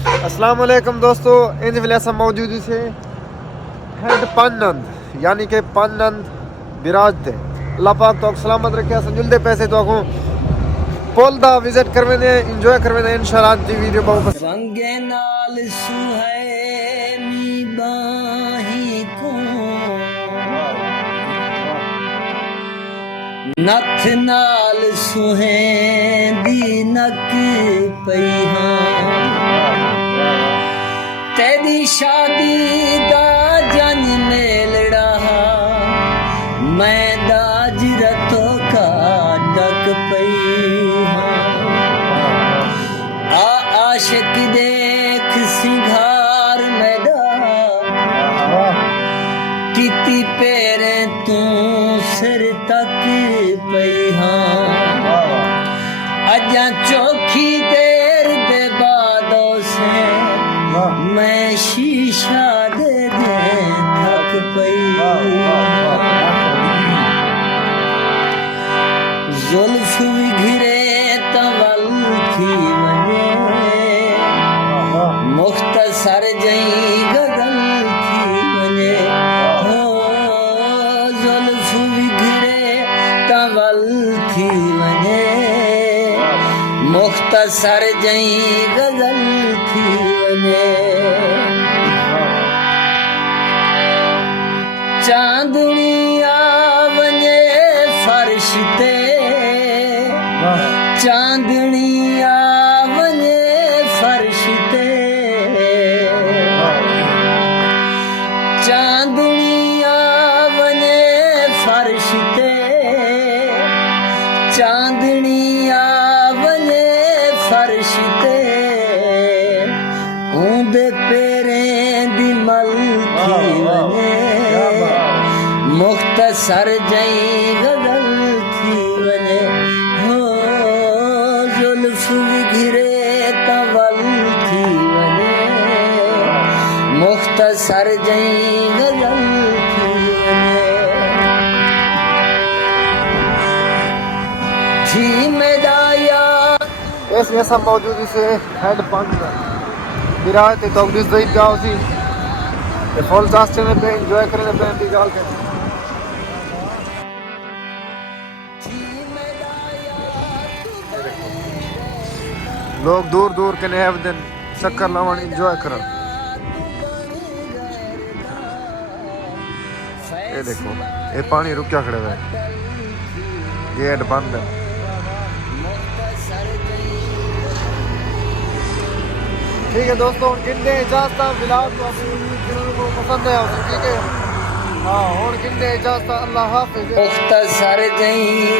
अस्सलाम वालेकुम दोस्तों, इंज विलासा मौजूद से हेड पन्नंद यानी कि पन्नंद विराजते अल्लाह पाक तो सलामत रखे संजुलदे पैसे तो को पोल दा विजिट करवे ने एंजॉय करवे ने इंशाल्लाह दी वीडियो बहुत रंगे नाल सुहैनी बाही को नथ नाल सुहेंदी नक पईहा तेरी शादी दा जन मेलड़ा मैं दाज रतो का डक पईहा आशिक देख सिंगार मैदा किती पेरे तू सिर तक पईहा अजा चौखी देर दे बादों से मैं शीशा दे थक पईहा जुल्फ विघरे तवल थी मुख्तसर जई गगल थी मने हो जुल्फ विघरे तवल थी मने मुख्तसर जई गगल थी मने चांदनी आवने फर्श ते चांदनी आवने फर्श ते चांदनी आवने फर्श ते चांदनी आवने फर्श ते ऊंदे पेरें दी मल थी वने मुख्तसर जई गगल थी वने हो जुल्फ विघरे तवल थी वने मुख्तसर जई गगल थी वने थी मेदाया ऐसे ऐसा मौजूद से हेड पन्नंद विराजते तो दिस दई जाओ सी ये फुल सास चैनल पे एंजॉय करने पे दी गाल के लोग दूर दूर के नए दिन चक्कर लावन एंजॉय करन ये देखो ये पानी रुकिया खड़े हुए गेट बंद है ठीक है दोस्तों किन्ने इजाजत विलास को पसंद है ठीक है हाँ और किन्ने इजाजत अल्लाह हाफिज मुख्तसर जई